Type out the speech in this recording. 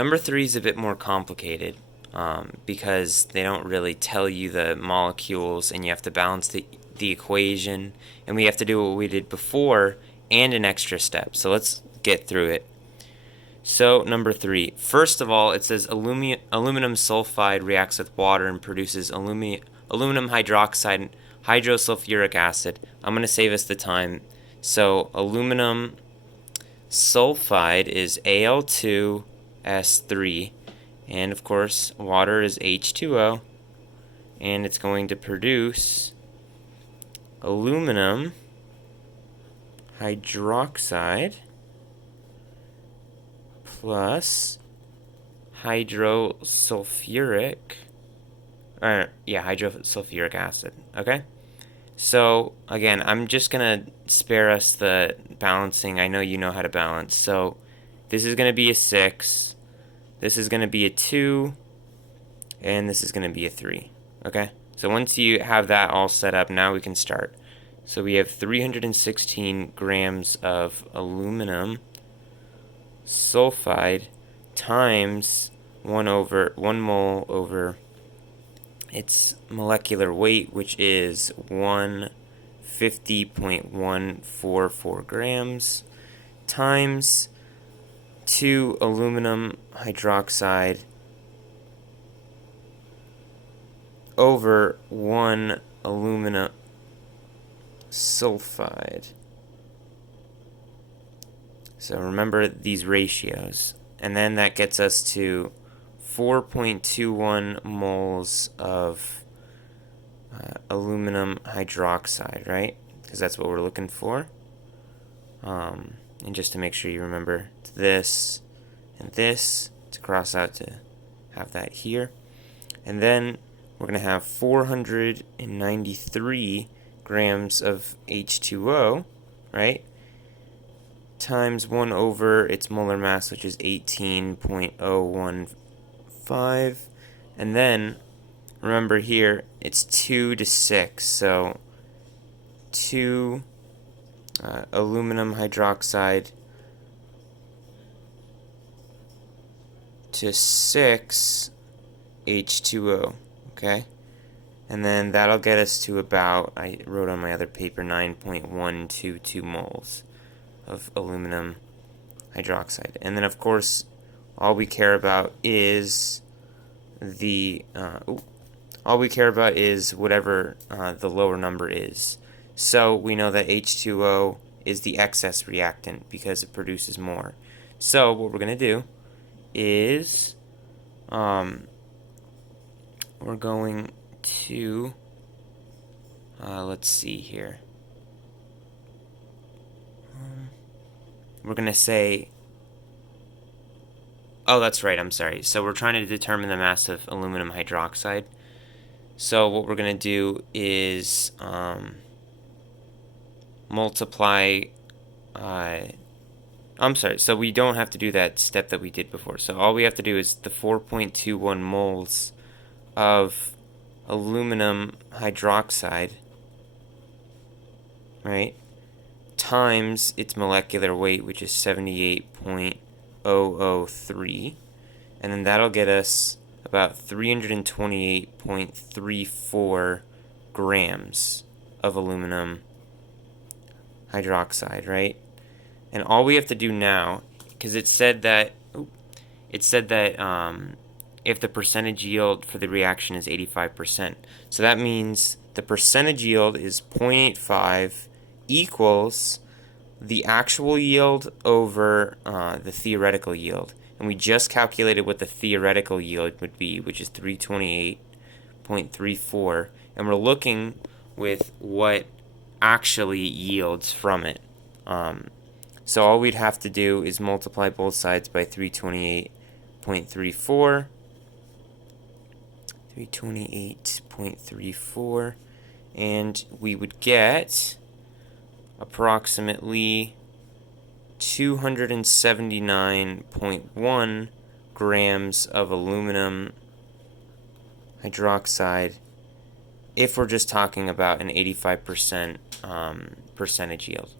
Number 3 is a bit more complicated because they don't really tell you the molecules, and you have to balance the equation, and we have to do what we did before and an extra step. So let's get through it. So number 3, first of all, it says aluminum sulfide reacts with water and produces aluminum hydroxide and hydrosulfuric acid. I'm going to save us the time. So aluminum sulfide is Al2S3, and of course water is H2O, and it's going to produce aluminum hydroxide plus hydrosulfuric acid. Okay, so again, I'm just gonna spare us the balancing. I know you know how to balance. So this is gonna be a 6, this is gonna be a 2, and this is gonna be a 3. Okay, so once you have that all set up, now we can start. So we have 316 grams of aluminum sulfide times 1 mole over its molecular weight, which is 150.144 grams, times 2 aluminum hydroxide over 1 aluminum sulfide. So remember these ratios. And then that gets us to 4.21 moles of aluminum hydroxide, right? Because that's what we're looking for. And just to make sure you remember this and this, to cross out to have that here. And then we're going to have 493 grams of H2O, right? Times 1 over its molar mass, which is 18.015. And then, remember here, it's 2 to 6. So 2 aluminum hydroxide to 6 H2O, okay? And then that'll get us to about, I wrote on my other paper, 9.122 moles of aluminum hydroxide. And then, of course, all we care about is whatever the lower number is. So we know that H2O is the excess reactant because it produces more. So what we're going to do is we're going to let's see here. We're going to say, oh, that's right, I'm sorry. So we're trying to determine the mass of aluminum hydroxide. So what we're going to do is multiply, I'm sorry, so we don't have to do that step that we did before. So all we have to do is the 4.21 moles of aluminum hydroxide, right, times its molecular weight, which is 78.003, and then that'll get us about 328.34 grams of aluminum hydroxide, right? And all we have to do now, because it said that if the percentage yield for the reaction is 85%, so that means the percentage yield is 0.85 equals the actual yield over the theoretical yield. And we just calculated what the theoretical yield would be, which is 328.34, and we're looking with what actually yields from it. So all we'd have to do is multiply both sides by 328.34, and we would get approximately 279.1 grams of aluminum hydroxide if we're just talking about an 85% percentage yield.